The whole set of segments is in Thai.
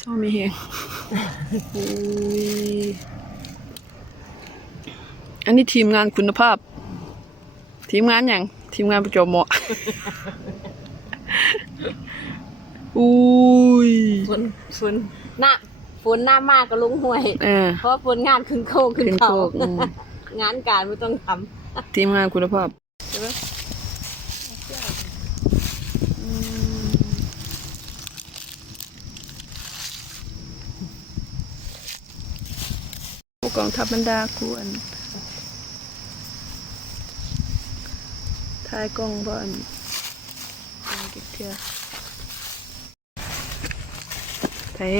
ชอบมีเฮงอุ้ยอันนี้ทีมงานคุณภาพ ทีมงานอย่างทีมงานประจวบเหมาะอุ้ยฝนฝนหน้าฝนหน้ามากก็ลงห้วย เออ เพราะว่าฝนงานขึ้นโคกขึ้นขึ้นเขาโคกอืมงานการไม่ต้องททีมงานคุณภาพผู้ก องทัพบรรดาควรทายกองบอนเก็บเทียไทย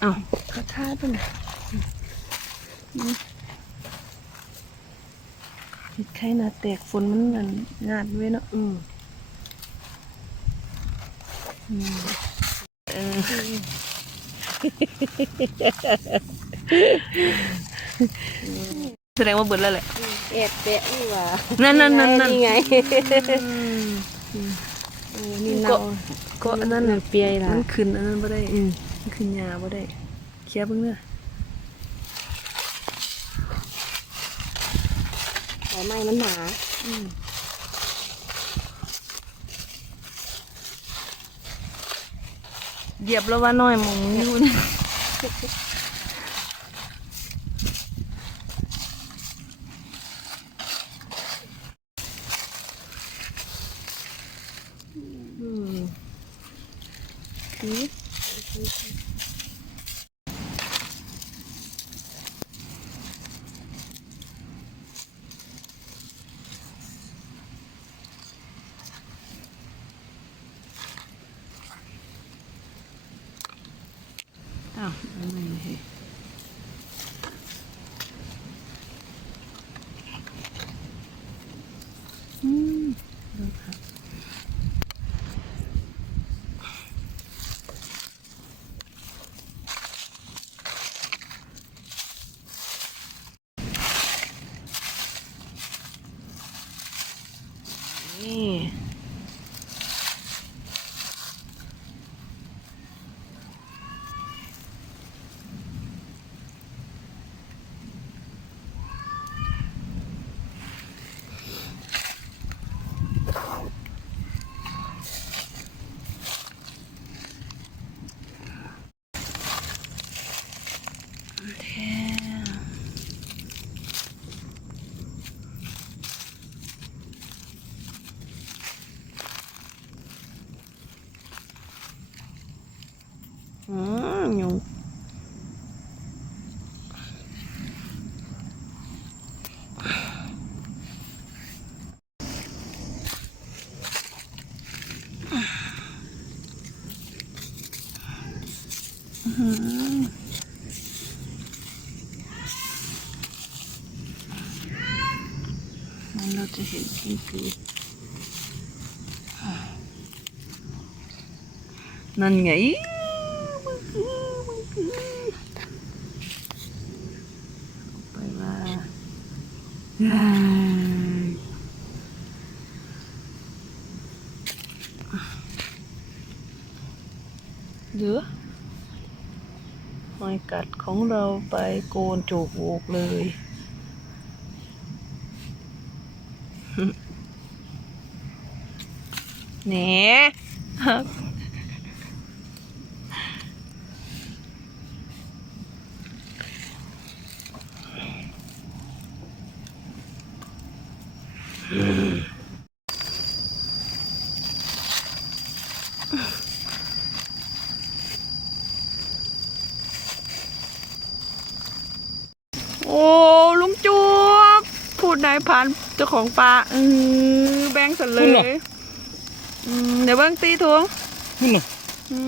เอ้าเขาทายไปไหนเห็ดไข่นาแตกฝนมันนั่นงานดไว้เนาะำอืมเออ แสดงว่าเบิดแล้วแหละเอ็ดเปะนี่หว่านั่นนั่นนั่นนั่นนี่ไงเออนี่เนาก็อันนั้นมันเปียล่ะมันขึ้นอันนั้นบ่ได้มันขึ้นยาบ่ได้เคลียร์เบิ่งเด้อใบไม้มันหนาเหยียบแล้วว่าน้อยหมองอยู่นะ มันเราจะเห็นกิ้งกือนั่นไงมันคือมันคือไปว่าอ้ายเหลือ หอยกัดของเราไปโกนจูบโวกเลย เนี่ยอ้ลุงจวบพูดได้ผ่านเจ้าของปลาเออแบงสันเลคุณเหรอ ยอืมเดี๋ยวเบิ้งตีทวงนี่น่ะอื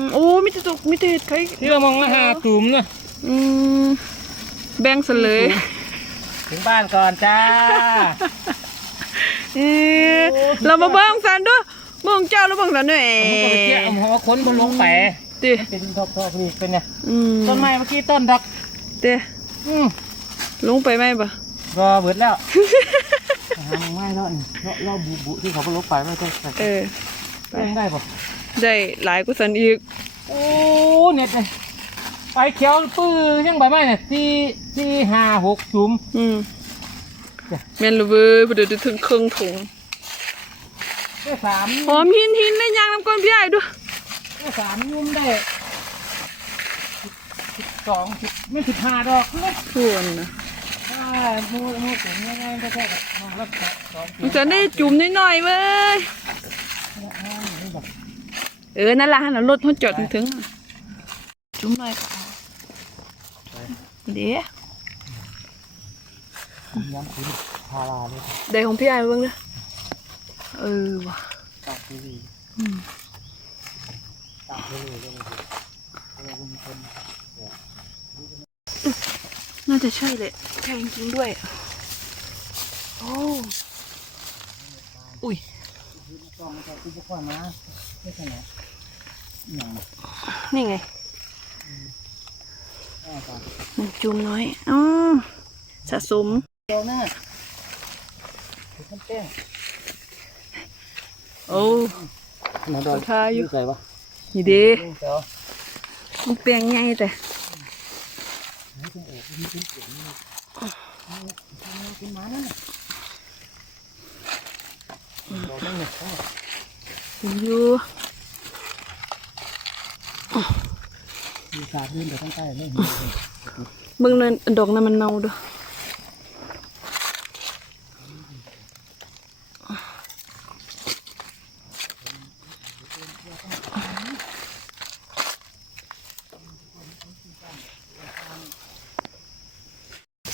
มโอ้มิตรตุกมิตรเห็ดไข่ที่เรามองมาหาตุ่มนะอืมแบ่งสันเลยถึงบ้านก่อนจ้า เอ๊ะเรามาเบิ้งสันด้วยเบิ้งเจ้าแล้วเบิ้งสันด้วยผมก็ไปเที่ยวเอาหัวค้นบนลงไปติเป็นทอกทอกนี่เป็นไงอืมต้นไม้เมื่อกี้ต้นดอกติอืมลงไปไหมปะ รอเบิดแล้วหาไม้แล้วนี่เราเราบุบุที่เขาบนลงไปไม่ต้องใส่เออเล่นได้ปะได้หลายกุสันอีก โอ้เนี่ยไปไปเขียวปื้อยังใบไม้เนี่ยสี่สี่ห้าหกจุ่มอืมจ้ะแม่นเลยเว้ยบ่เดี๋ยวจะถึงครึ่งถุงได้สามหอมหินหินได้ยางน้ำก้นพี่ใหญ่ด้วยได้สามยุ่มได้สิบสองสิบไม่สิบห้าดอกเลยส่วนนะถ้ามูมูถึงง่ายๆก็แค่แบบมาแล้วสองมันจะได้จุ่มนิดหน่อยๆเว้ย เออ นั่นล่ะนะรถเขาจดถึง จุ่มหน่อยค่ะเดี๋ยวย้ำคุณพาราเลยได้ของพี่ใหญ่เบิ่งเด้อเออว่ะตัดทีวีอืมตัดเลยเลยเลยเลยมีคนน่าจะใช่เลย ใช่จริงด้วย โอ้อุ้ยต้องใส่อุปกรณ์นะไม่ใช่ไหมนี่ไงมันจุ่มน้อยอ๋อสะสมเดี๋ยวหน้าถือขั้นแป้งโอ้มาดอยทาอยู่ใส่ปะนี่เดีมันเตียงใหญ่แต่ ให้คุณเอกคุณคุณเก่งนี่คุณมานั่นน่ะดอกนั่นเนี่ยอยู่มีสาดเดินไปข้างใต้เลยเบิ่งนั่นดอกนั้นมันเน่าเด้วย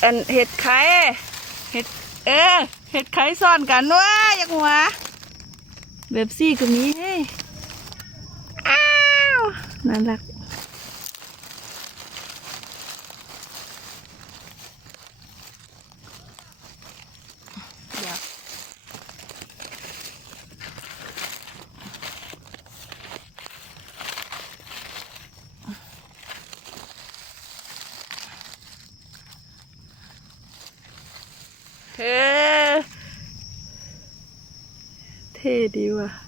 อันเห็ดไข่เห็ดเออเห็ดไข่ซ่อนกันวะอยากหัวแบบซี่ก็มีเฮ้ยอ้าวน่ารัก อยากเท่เท่ ดีว่ะ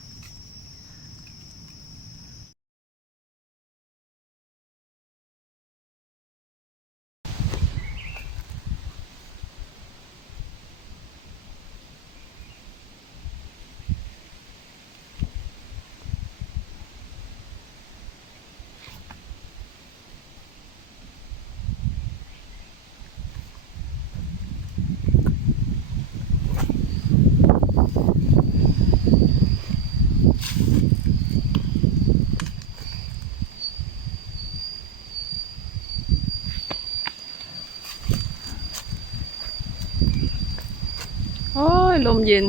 ลมเย็น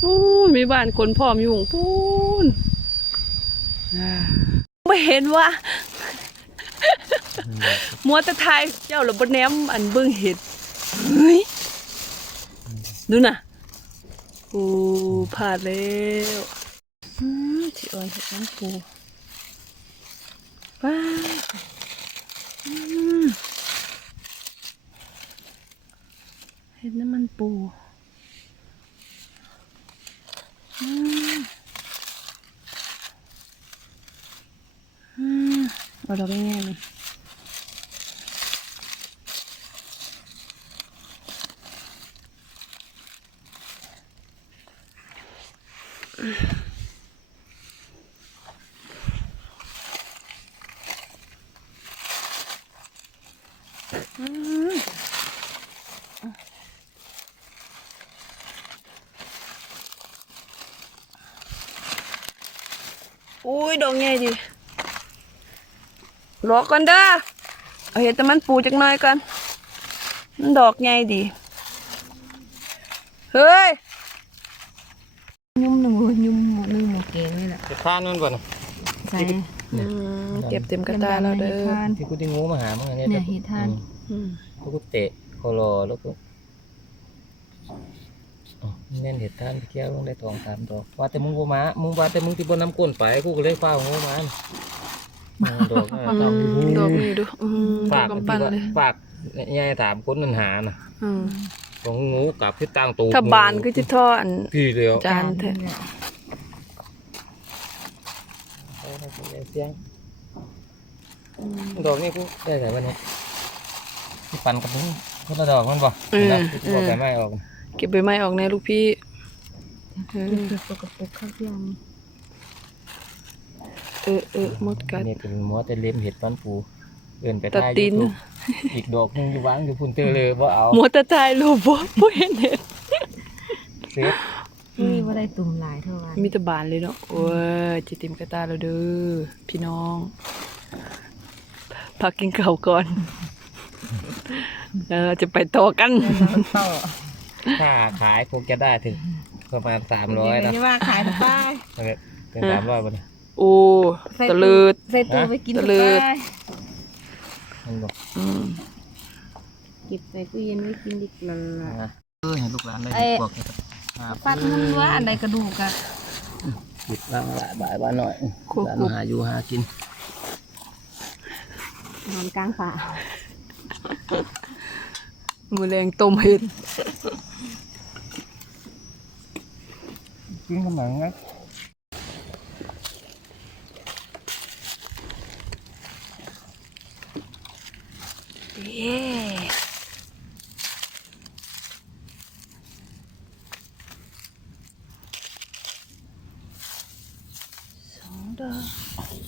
โอ้มีบ้านคนพร้อมอยู่ของพูนไม่เห็นว่ามัวแต่ไทยเจ้าหรือบนแนมอันเบิ่งเห็ดเฮ้ยดูน่ะโอ้ผ่านแล้ว อืมที่อ่อนเห็ดน้ำปูว้าฮืมเห็ดน้ำมันปูอืมอืมเอาดอกง่ายๆเลย อุ้ยดอกง่ายดิรอก่อนเด้อเอาเห็ดแต่มันปูจักหน่อยก่อนมันดอกง่ายดิเฮ้ยยุ่มหนึ่งหัวยุ่มหนึ่งหมูเกงนี่แหละจะท่านั่นก่อนใส่อืมเก็บเต็มกระตาแล้วเด้อที่กูที่งูมาหามึงอันนี้เนี่ยเห็ดทานอืมกูเตะคอรอแล้วก็ เน้นเห็ดท่านที่เกี้ยวลงได้ทองสามดอกว่าแต่มึงกูมามึงว่าแต่มึงที่บนน้ำก้นไปกูก็เลยฟ้าของมันดอกอืมดอกนี่ดูอืมดอกฝากกำปั้นเลยฝากยายถามคนมันหาน่ะอืมของงูกับที่ตั้งตูถ้าบานก็จะท่ออันพี่เดียวจานแท้เสียงดอกนี่กูได้แต่วันนี้ที่ปั่นกับมึงคนละดอกมันบ่นะที่บอกไปไม่ออก เก็บใบไม้ออกแน่ลูกพี่เออปกปกข้าวเที่ยงเออเออมดกัดนี่เป็นมอแต่เล็มเห็ดปันปูเอื่นไปตัดท่ายตีน YouTube อีกดอกหนึงอยู่วางอยู่พุ่นเตอเลยว่าเอาหมดแต่ถ่ายรูปบ่บ่เห็นเห็ดเซฟนี่ว่าได้ตุ่มหลายเท่าไหร่มีแต่บานเลยเนาะโอ้ยจิติมกระตาแล้วเด้อพี่น้องพักกินข้าวก่อนเราจะไปต่อกัน ต่อ ถ้าขายคงจะได้ถึงประมาณสามร้อยนะนี่ว่าขายทุกป้ายเป็นสามร้อยบาทโอ้ตะเลิดใส่ตู้ไปกินทุกตะเลิดป้ายมันบอกอืมเก็บใส่ตู้เย็นไว้กินดิบนั่นน่ะนะเออเห็นลูกหลานได้เอ้ยพวกนี้ครับฟัดมันว่าอันใดกระดูกอะหยิบบ้างละบ่ายบ้านหน่อยหลานหาอยู่หากินนอนกลางฝา มือแรงต้มเห็ดกินขนมนะเย้สองดอก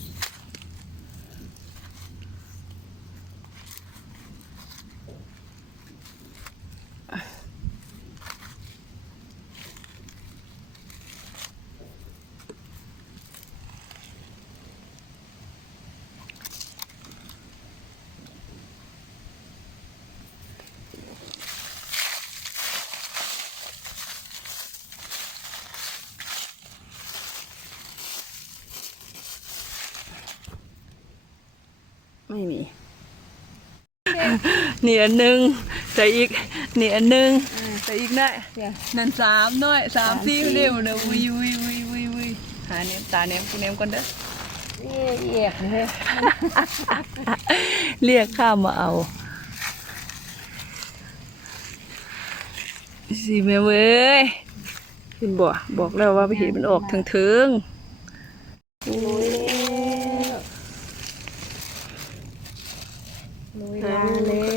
ไม่มี นี่อันหนึ่งใส่อีก นี่อันหนึ่งใส่อีกหน่อยเดี๋ยวนั่นสามหน่อยสามสามสี่สี่เร็วเนอะวุยวุยวุยวุยวุยหาเนมตาเนมกูเนมก่อนเด้อเอี่ยเอี่ยเลยเรียกข้ามมาเอาสิแม่เว้ยเห็นบ่บอกแล้วว่าไปเห็นมันออกถึงถึงลุยลุย ล้วแล้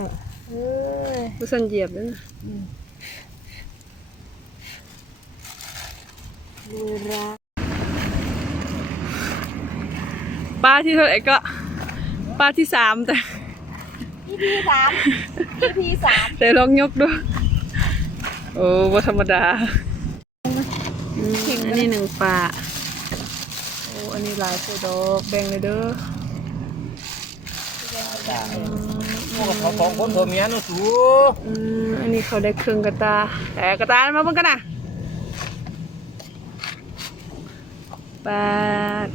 วเอ้ยผู้สันเหยียบแล้วนะลุยรักป้าที่เท่าไหร่ก็ป้าที่สามแต่พี่พีสามพี่พีสามแต่ลองยกดูโอ้ว่าธรรมดาอืมอันนี้หนึ่งปลาโอ้อันนี้หลายเสยดอกแบ่งเลยเด้อ พวกเขาสองคนตัวเมียนู่นสูอืมอันนี้เขาได้เครื่องกระตา แต่กระตามาเพิ่งกันนะปาด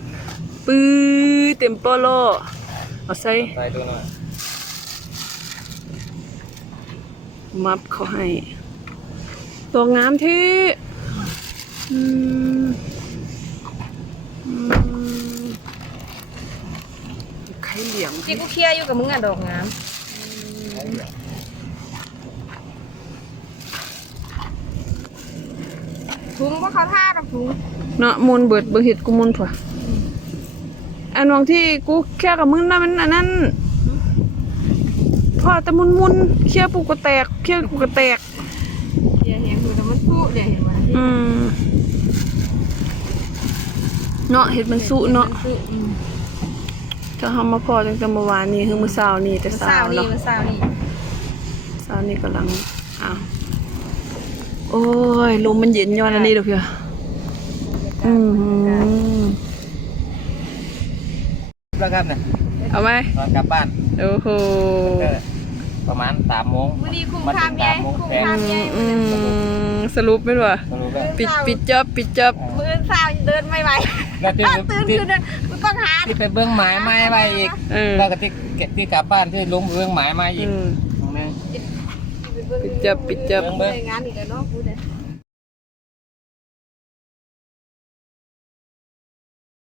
ปื้อเต็มโปโลเอาใส่ใส่ตัวหน่อยมับเขาให้ ตัวงามที่อืมอืม ไข่เหลี่ยมที่กูเคลียร์อยู่กับมึงอะดอกงามถุงว่าเขาท่ากับถุงเนาะมูลเบิดเบิดเห็ดกูมูลถั่วอันวางที่กูแค่กับมึงนะมันอันนั้นพอแต่มุนมุนๆเคี่ยวปูกระแตกเคี่ยวปูกระแตกเดี๋ยวเห็นดูแต่มันพูเดี๋ยวเห็นมันอืมเนาะเห็ดมันสุเนาะมันสุอืม ถ้าเฮามาพอตั้งแต่เมื่อวานนี้คือมื้อเช้านี่แต่มันเช้าสาวนี่เนาะมันสาวนี่เช้านี่กำลังอ้าวโอ้ยลมมันเย็นย้อนอันนี้ดอกเพียอืมแล้วครับเนี่ยเอาไหมนอนกลับบ้านโอ้โห ประมาณสามโมงมื้อนี้คุ้มมาค่าถึงใหญ่สามโมงคุ้มแปดค่าใหญ่อืมสรุปไม่ว่าสรุปแล้วปิดปิดจับปิดจับมื้อสาวเดินไม่ไหวแล้วที่ตื่นที่ขึ้นกูต้องหาที่ไปเบื้องหมายไม้ไว้อีกเออแล้วก็ที่เก็บที่กลับบ้านที่ลงเบื้องหมายไม้อีกอืมตรงนี้ปิดจับปิดจับเบื้องเบื้องงานอีกแล้วเนาะกูเนี่ย